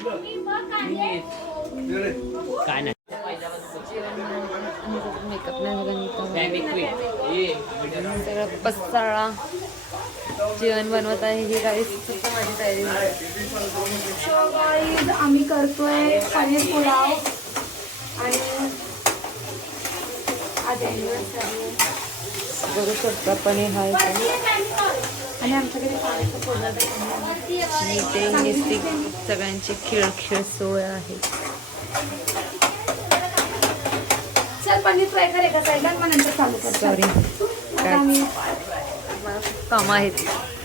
काय नाही मेकअप नाही झाला सगळं पसाळा. जेवण बनवत आहे ही गाईस. माझी तयारी गाईज आम्ही करतोय पनीर पुलाव आणि आज अॅनिव्हर्सरी बघू शकता पनीर आहे आणि आमच्याकडे पाण्याचं पदार्थ इथे नुसती सगळ्यांची खेळ सोय आहे. चल पनीर फ्राय करे का साईडला मग नंतर चालू कर. सॉरी काम आहेत.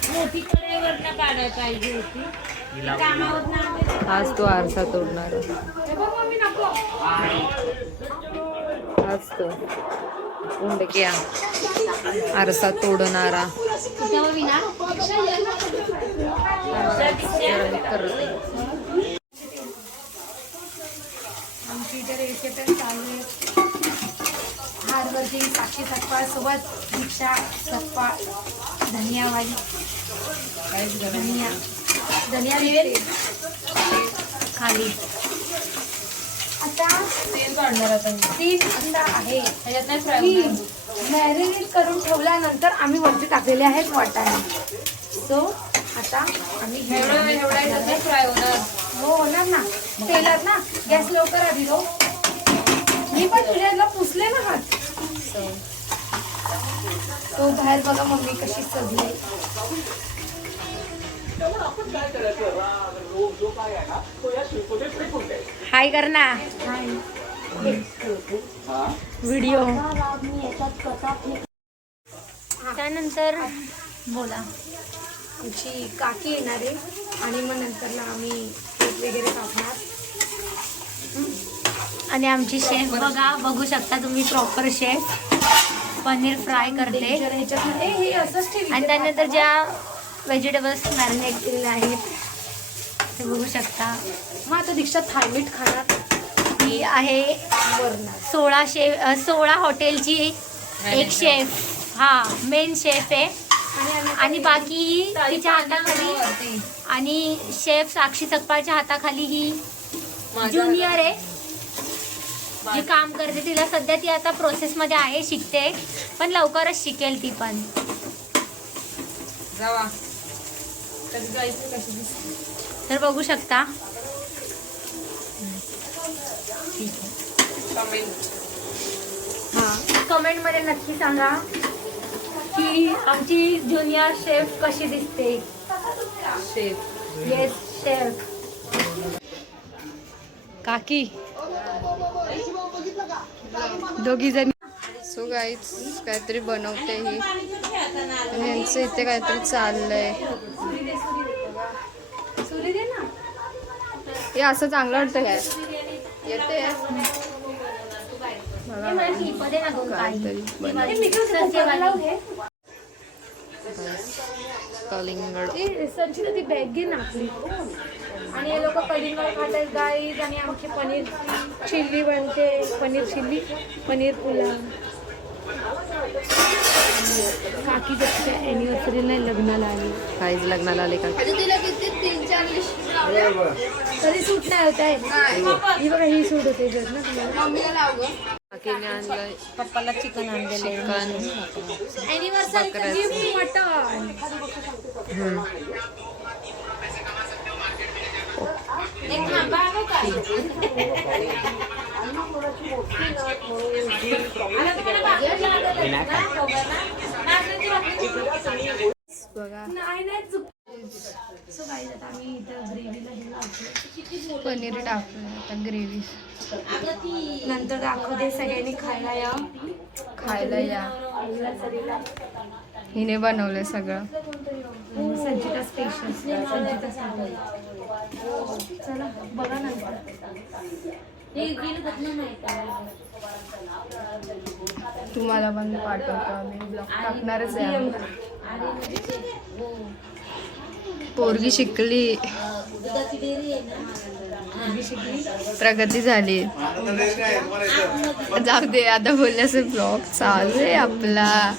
मोठी कडेवरनं काढायला पाहिजे होती. आज तो आरसा तोडणार. आज तो उंडक्या आरसा तोडणारा आमची इथे रेसिपी चालू आहे. हार्डवर्किंग साक्षी सकपाळ सोबत दीक्षा सकपाळ धनियावाली धनिया खाली. आता तेल काढणार आता मी. 3 अंडा आहे. ह्याच्यात नाही फ्राय मॅरिनेट करून ठेवल्यानंतर आम्ही वरती टाकलेले आहेत वाटाणे. सो आता आम्ही एवढा फ्राय होणार. हो होणार ना तेलात ना. गॅस लवकर आधी हो. मी पण तुझ्याला पुसले ना हात. तो बाहेर बघा मम्मी कशी सजली. हाय कर ना व्हिडिओ. त्यानंतर बोला आमची काकी येणार आहे आणि मग नंतरला आम्ही केक वगैरे कापणार. आणि आमची शेफ बघू शकता तुम्ही प्रॉपर शेफ पनीर फ्राय करते. हे असंच ठेवली. आणि त्यानंतर ज्या व्हेजिटेबल्स मॅरिनेट केलेले आहेत ते बघू शकता. मग आता दीक्षा थायमीट खाणार. ही आहे 16 हॉटेलची एक शेफ. हा मेन शेफ आहे. आणि बाकी तिच्या हाताखाली आणि शेफ साक्षी सकपाळच्या हाताखाली ही ज्युनियर आहे जी काम करते. तिला सध्या ती आता प्रोसेसमध्ये आहे, शिकते, पण लवकरच शिकेल ती पण. तर बघू शकता. कमेंटमध्ये नक्की सांगा की आमची ज्युनियर शेफ कशी दिसते. शेफ येस शेफ काकी दोघी जणी. सो गाईज काहीतरी बनवते ही आणि यांचं इथे काहीतरी चाललंय. हे असं चांगलं वाटतं काय येते काहीतरी कलिंगड. संचिता ती बॅग घे ना आपली. आणि हे लोक कलिंगड खातात गाईज. आणि आमची पनीर चिल्ली बनते. पनीर चिल्ली पनीर पुलाव. काकी जसं ॲनिव्हर्सरीला लग्नाला आली. काहीच लग्नाला आले का तरी सूट नाही होत आहे. ही बघा ही सूट होते जर ना तुम्हाला. काकीने आणलंय पप्पाला चिकन आणलेलं चिकन ॲनिव्हर्सरी मटन. बघा नाही चुक. सो गाईज आता आम्ही इथं ग्रेव्हीला हे लावतो. पनीर टाकलं आता ग्रेव्ही. नंतर दाखवते सगळ्यांनी खायला या. खायला या. हिने बनवलंय सगळं. संचिता स्पेशल. संचिता चला बघा नंतर. तुम्हाला पण पाठवतो आम्ही ब्लॉग टाकणारच आहे. पोरगी शिकली प्रगती झाली. जाऊ दे आता बोलण्याचं ब्लॉग चालू आहे आपला.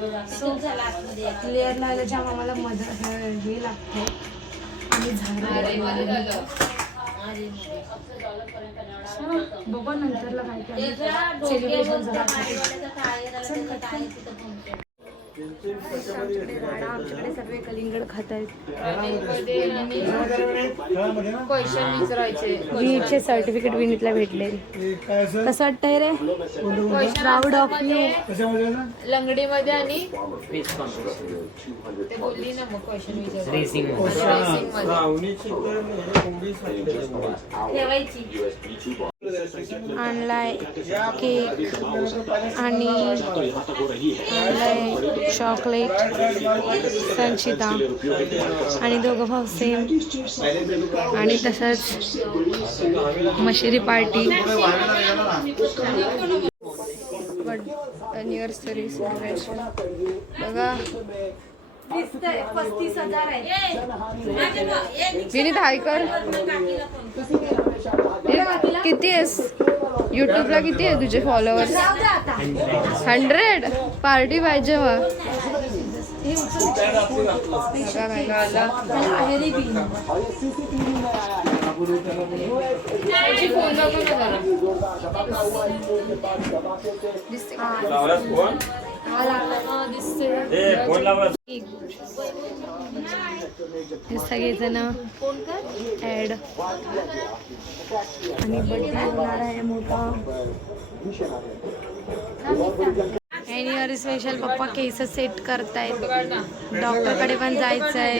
सो लेअर लावायला जाम आम्हाला मदत हे लागते आणि झाड बघा नंतरला काय काय सेलिब्रेशन आमच्याकडे सर्व कलिंगड खात आहेत. क्वेश्चन विचारायचे. वीटचे सर्टिफिकेट विनीतला भेटले. कसं वाटतंय रे? Proud of you. लंगडीमध्ये आणि Speech competition. ते बोलली ना मग क्वेश्चन विचारायचे. Racing. आणलाय केक आणि आणलाय चॉकलेट संचिता आणि दोघं भाऊ सेम आणि तसंच मशिरी पार्टी अनिव्हर्सरी सेलिब्रेशन बघा. 35,000 आहे. विनीत हाय कर. किती आहेस युट्यूबला? किती आहे तुझे फॉलोअर्स? 100. पार्टी पाहिजे मग. सगळेजण ऍड आणि बर्थडे होणार आहे मोठा. Anniversary special. पप्पा केस सेट करतायत. डॉक्टरकडे पण जायचं आहे.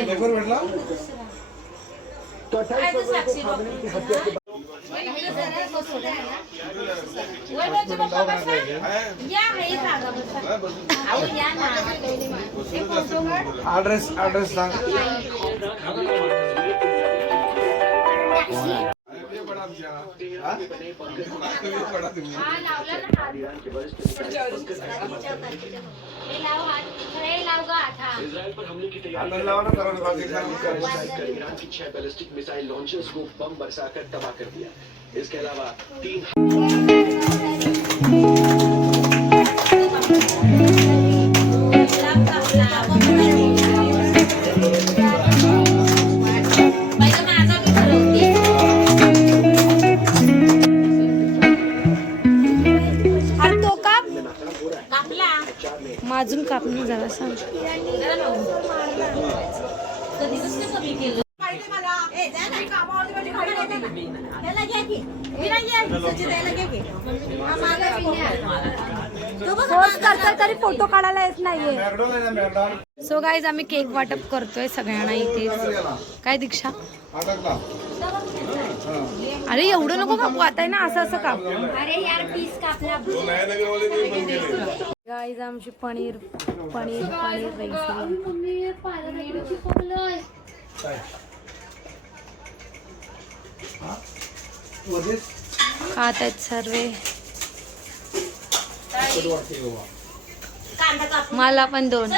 ऍड्रेस सांग. इजराइल पर हमले की तैयारी ईरान की 6 बैलिस्टिक मिसाइल लॉन्चर्स को बम बरसाकर तबाह कर दिया. इसके अलावा 3 अजून कापणं जरा सांग. तरी फोटो काढायला येत नाहीये. सो गाईज आम्ही केक वाटप करतोय सगळ्यांना इथे. काय दीक्षा? अरे एवढं नको कापू. आता ना असं असं कापू. अरे यार पीस कापला. गाईज आमची पनीर पनीर पनीर रेसिपी. खात आहेत सर्व. मला पण 2.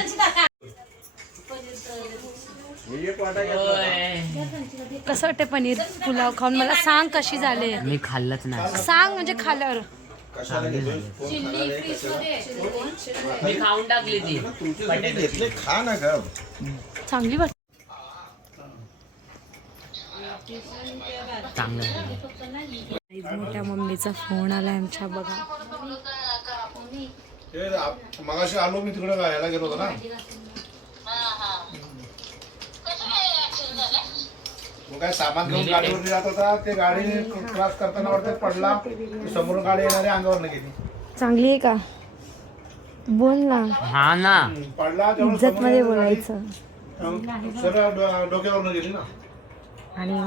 कसं वाटतं पनीर पुलाव खाऊन? मला सांग कशी झाले. मी खाल्लंच नाही. सांग म्हणजे खाल्यावर. मी खाऊन टाकली ती. खा ना ग. चांगली वाटत. चांगलं. मोठ्या मम्मीचा फोन आलाय आमच्या बघा. मगाशी आलो मी तिकडे गायला गेलो होतो ना. मग काय सामान घेऊन गाडीवर जात होता. ते गाडी क्रॉस करताना वाटतं पडला. समोरून गाडी येणारी अंगावर गेली. चांगली आहे का? बोल ना. हा ना. पडला इज्जत मध्ये बोलायचं. सर डोक्यावर गेली ना. आणि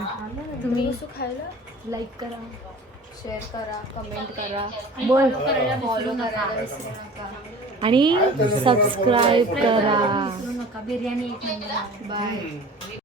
तुम्ही लाईक करा, शेअर करा, कमेंट करा, बोल फॉलो करा आणि सबस्क्राईब करा. बिर्याणी एक नंबर. बाय.